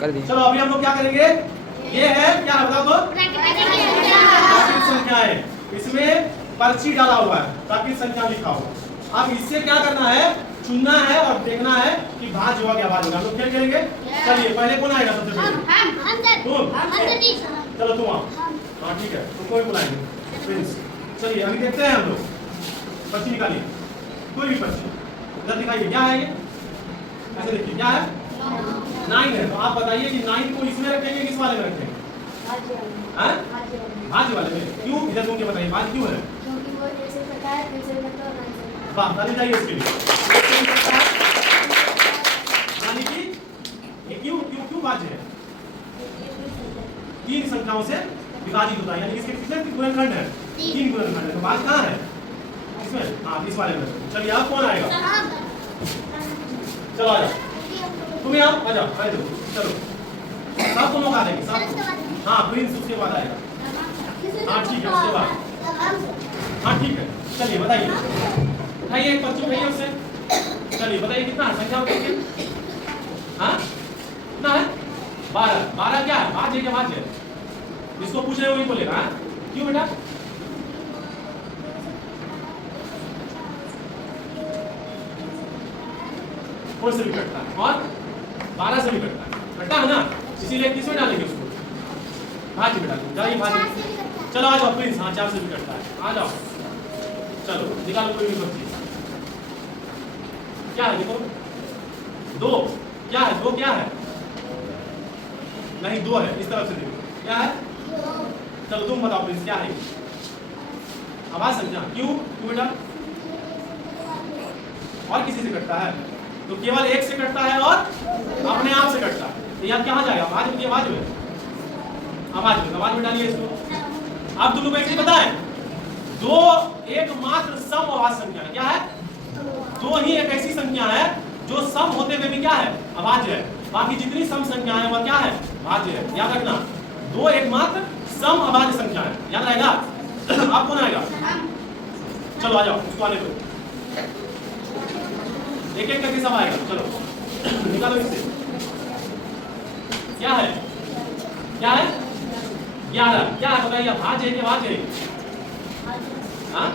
कर दिए। चलो अभी हम लोग क्या करेंगे, ये है क्या बताओ तो प्राकृतिक संख्याएं, इसमें पर्ची डाला हुआ है, प्राकृतिक संख्या लिखा हुआ। अब इससे क्या करना है, चुनना है और देखना है कि भाज्य हुआ क्या भाज्य होगा। हम लोग खेल खेलेंगे। चलिए पहले कौन आएगा सबसे पहले? तुम। चलो तुम आओ। हाँ ठीक है, तुमको भी बुलाएंगे प्रिंस। चलिए अभी देखते हैं हम लोग, पर्ची निकालिए, कोई भी पर्ची इधर दिखाइए। क्या है ये, ऐसे देखिए क्या है, 9 है। तो आप बताइए कि 9 को इसमें रखेंगे किस वाले में रखेंगे? भाज्य वाले में। क्यों, इधर तुम क्या बताइए, भाज्य क्यों है? वाह, ताली चाहिए इसके लिए। यानी कि ये क्यों क्यों क्यों भाज्य है? 3 संख्याओं से विभाजित होता है, यानी इसके कितने गुणनखंड है? 3 गुणनखंड है। तो भाज्य कहाँ है? इसमें। हाँ, इस वाले में। चलिए अब कौन आएगा? चलो आ जाओ, तुम आओ, आ जाओ, आए दो। चलो सबको मौका देंगे, सबको। हाँ प्रिंस उसके बाद आएगा। हाँ ठीक है, उसके बाद। हाँ ठीक है, चलिए बताइए, उठाइए एक पर्ची, उठाइए उससे। चलिए बताइए कितना है, संख्या बताइए। हाँ कितना है? 12। 12 क्या है, भाज्य क्या भाज्य? जिसको पूछ रहे हो वही बोलेगा। हाँ क्यों बेटा? फोर से भी कटता है और 12 से भी कटता है, कटता है ना, इसीलिए किसमें डालेंगे उसको? भाज्य में डालेंगे। जाइए भाज्य। चलो आ जाओ प्रिंस। हाँ 4 से भी कटता है, आ जाओ। चलो निकालो कोई भी पर्ची। क्या है देखो, 2 क्या है, 2 क्या है? नहीं 2 है, इस तरफ से देखो क्या है। चलो तुम बताओ प्रिंस क्या है? आवाज संख्या। क्यों क्यों बेटा? और किसी से कटता है तो केवल एक से कटता है और अपने आप से कटता है। तो यह कहाँ जाएगा, आवाज में? आवाज में, आवाज में, आवाज में डालिए इसको। अब तुम लोग एक चीज बताएं, 2 एकमात्र सम आवाज संख्या है। क्या है? 2 ही एक ऐसी संख्या है जो सम होते हुए भी क्या है, अभाज्य है। बाकी जितनी सम संख्या है वह क्या है, भाज्य है। याद रखना, 2 एकमात्र सम अभाज्य संख्या है, याद रहेगा। अब कौन आएगा? चलो आ जाओ, उसको आने दो, एक एक करके सब आएगा। चलो निकालो इससे। क्या है, क्या है? 11। क्या है बताइए, भाज्य है कि अभाज्य है? हाँ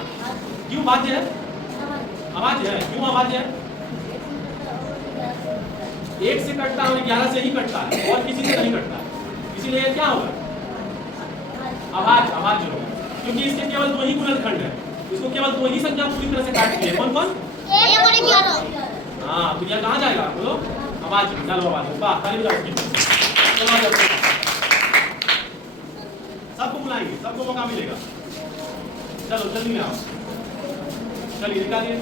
क्यों भाज्य है? अभाज्य है। क्यों अभाज्य है? 1 से कटता है और 11 से ही कटता है और किसी से नहीं कटता है, इसीलिए क्या होगा, अभाज्य होगा। क्योंकि इसके केवल 2 ही गुणनखंड है, इसको केवल 2 ही संख्या पूरी तरह से काटती है। कौन कौन? 1 और 11। हाँ तो यह कहाँ जाएगा बोलो, अभाज्य। चलो अभाज्य, वाह ताली बजाओ। चलो आ जाओ, सबको बुलाएंगे, सबको मौका मिलेगा। चलो जल्दी में आओ, चलिए निकालिए।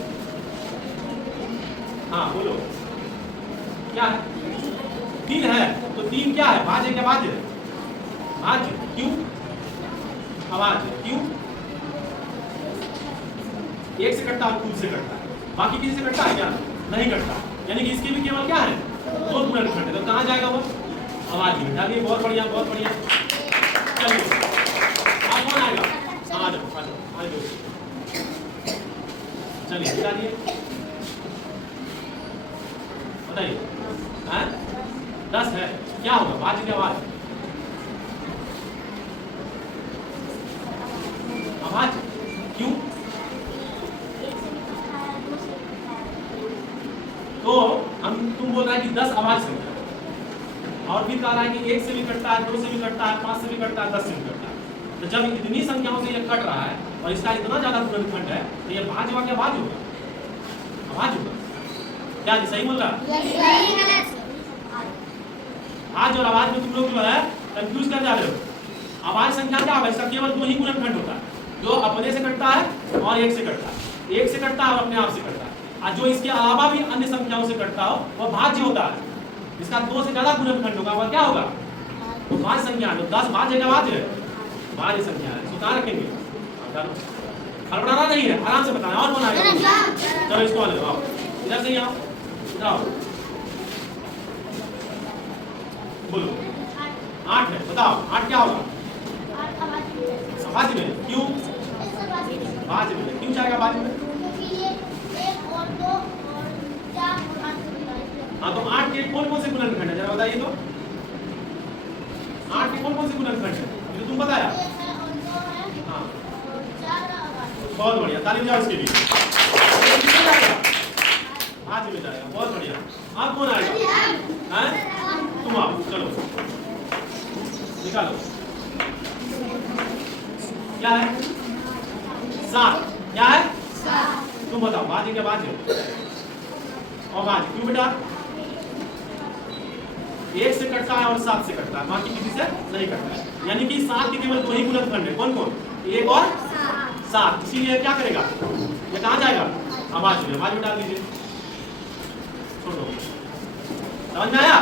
हाँ बोलो क्या है? 3 है। तो 3 क्या है, भाज्य क्या भाज्य? भाज्य। क्यों अभाज्य? क्यों? 1 से कटता है, खुद से कटता है, बाकी किसी से कटता है क्या? नहीं कटता। यानी कि इसके भी केवल क्या है, 2 गुणनखंड है। तो कहाँ जाएगा वो, अभाज्य में। डालिए, बहुत बढ़िया बहुत बढ़िया। चलिए अब कौन आएगा? आ जाओ आ जाओ आ जाओ, चलिए डालिए, बताइए। 10 है, क्या होगा, भाज्य क्या भाज्य? अभाज्य। क्यों? तो तुम बोल रहा है कि 10 अभाज्य संख्या, और फिर कह रहा है कि 1 से भी कटता है, 2 से भी कटता है, 5 से भी कटता है, 10 से भी कटता है। तो जब इतनी संख्याओं से ये कट रहा है और इसका इतना ज्यादा गुणनखंड है, तो ये भाज्य हुआ क्या भाज्य होगा? अभाज्य होगा। क्या जी सही बोल रहा है? भाज्य और अभाज्य में तुम लोग जो है कंफ्यूज कर जा रहे हो। अभाज्य संख्या क्या है, इसका केवल 2 ही गुणनखंड होता है, जो अपने से कटता है और 1 से कटता है। 1 से कटता है और अपने आप से कटता है। और जो इसके अलावा भी अन्य संख्याओं से कटता हो वह भाज्य होता है। इसका 2 से ज्यादा गुणनखंड होगा, वह क्या होगा, तो भाज्य संख्या है। तो 10 भाज्य का भाज्य है, भाज्य संख्या है। इसको कहाँ रखेंगे? हड़बड़ाना नहीं है, आराम से बताना। और कौन आएगा? चलो इसको आने दो, आओ इधर से ही आओ, इधर आओ। बोलो 8 है, बताओ 8 क्या होगा? भाज्य में। क्यों भाज्य में? क्यों जाएगा भाज्य में? हाँ तो 8 के कौन कौन से गुणनखंड है जरा बताइए तो। से गुणनखंड है? ये तो तुम बताया। हाँ बहुत बढ़िया, ताली बजाओ इसके लिए। आज में जाएगा, बहुत बढ़िया। आप कौन आएगा? हैं? तुम आओ, चलो निकालो। क्या है? 7। क्या है? तुम बताओ, बाज है क्या? बाज है और बाज क्यों बेटा? 1 से कटता है और 7 से कटता है, बाकी किसी से नहीं कटता है। यानी कि 7 के केवल 2 ही गुणनखंड है। कौन कौन? 1 और 7। इसीलिए क्या करेगा? ये कहाँ जाएगा? आवाज में, आवाज में डाल दीजिए। छोड़ो, समझ में आया?